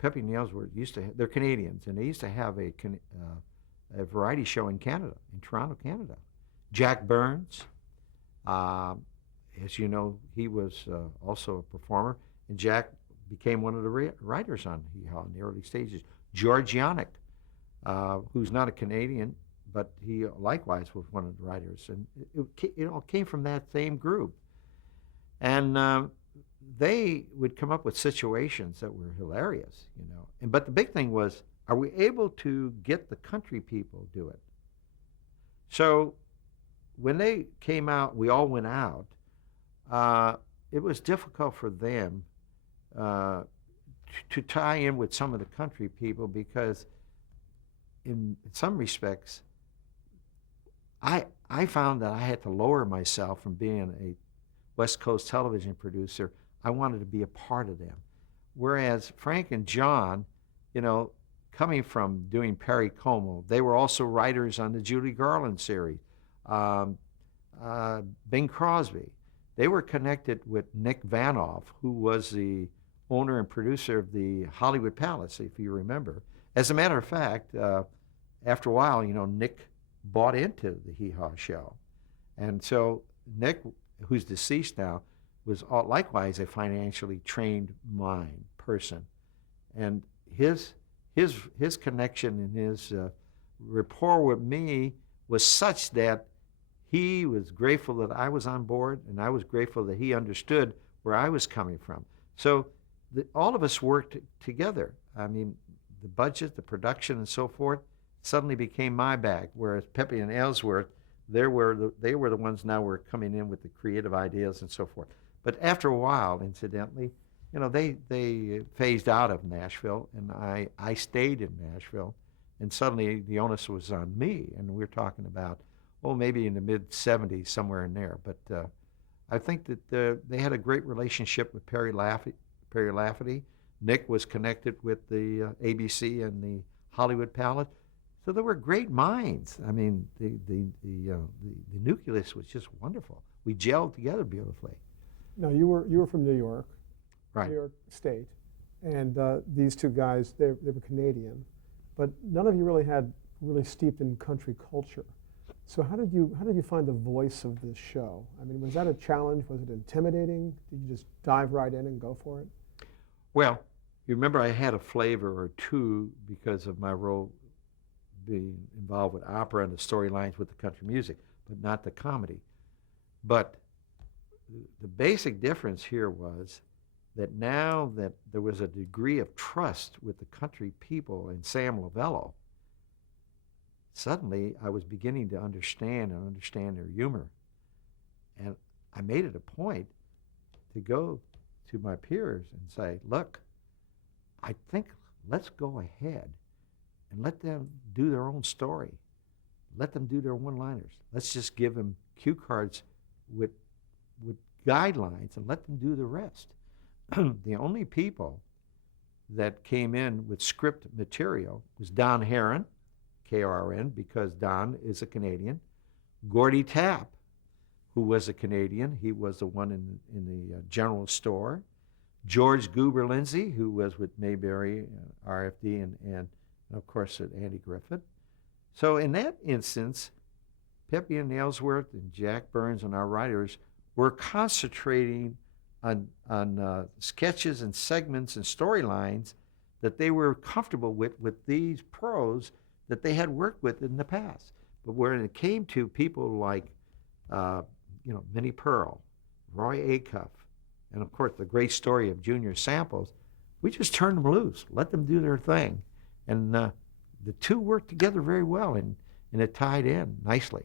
Pepe and Ellsworth used to, they're Canadians, and they used to have a variety show in Canada, in Toronto, Canada. Jack Burns, as you know, he was also a performer, and Jack became one of the writers on Hee Haw in the early stages. George Yannick, who's not a Canadian, but he likewise was one of the writers, and it all came from that same group. And they would come up with situations that were hilarious, you know. But the big thing was, are we able to get the country people do it? So when they came out, we all went out. It was difficult for them to tie in with some of the country people because, in some respects, I found that I had to lower myself from being a West Coast television producer. I wanted to be a part of them. Whereas Frank and John, you know, coming from doing Perry Como, they were also writers on the Judy Garland series. Bing Crosby. They were connected with Nick Vanoff, who was the owner and producer of the Hollywood Palace, if you remember. As a matter of fact, after a while, you know, Nick bought into the Hee Haw show. And so Nick, who's deceased now, was likewise a financially trained person. And his connection and his rapport with me was such that he was grateful that I was on board, and I was grateful that he understood where I was coming from. So all of us worked together. I mean, the budget, the production, and so forth suddenly became my bag, whereas Pepe and Ellsworth, they were the ones now were coming in with the creative ideas and so forth. But after a while, incidentally, you know, they phased out of Nashville, and I stayed in Nashville, and suddenly the onus was on me, and we're talking about, maybe in the mid-'70s, somewhere in there. But I think that they had a great relationship with Perry Lafferty. Nick was connected with the ABC and the Hollywood Palace. So there were great minds. I mean, the nucleus was just wonderful. We gelled together beautifully. Now, you were from New York, right? New York State, and these two guys, they were Canadian, but none of you really steeped in country culture. So how did you find the voice of this show? I mean, was that a challenge? Was it intimidating? Did you just dive right in and go for it? Well, you remember I had a flavor or two because of my role being involved with opera and the storylines with the country music, but not the comedy. But the basic difference here was that now that there was a degree of trust with the country people and Sam Lovullo, suddenly I was beginning to understand their humor. And I made it a point to go to my peers and say, look, I think let's go ahead and let them do their own story. Let them do their one-liners. Let's just give them cue cards with guidelines and let them do the rest. The only people that came in with script material was Don Herron, KRN, because Don is a Canadian. Gordy Tapp, who was a Canadian. He was the one in the general store. George Goober Lindsay, who was with Mayberry, RFD, and of course Andy Griffith. So in that instance, Pepe and Ellsworth and Jack Burns and our writers were concentrating on sketches and segments and storylines that they were comfortable with these pros that they had worked with in the past. But when it came to people like, Minnie Pearl, Roy Acuff, and of course the great story of Junior Samples, we just turned them loose, let them do their thing. And the two worked together very well, and it tied in nicely.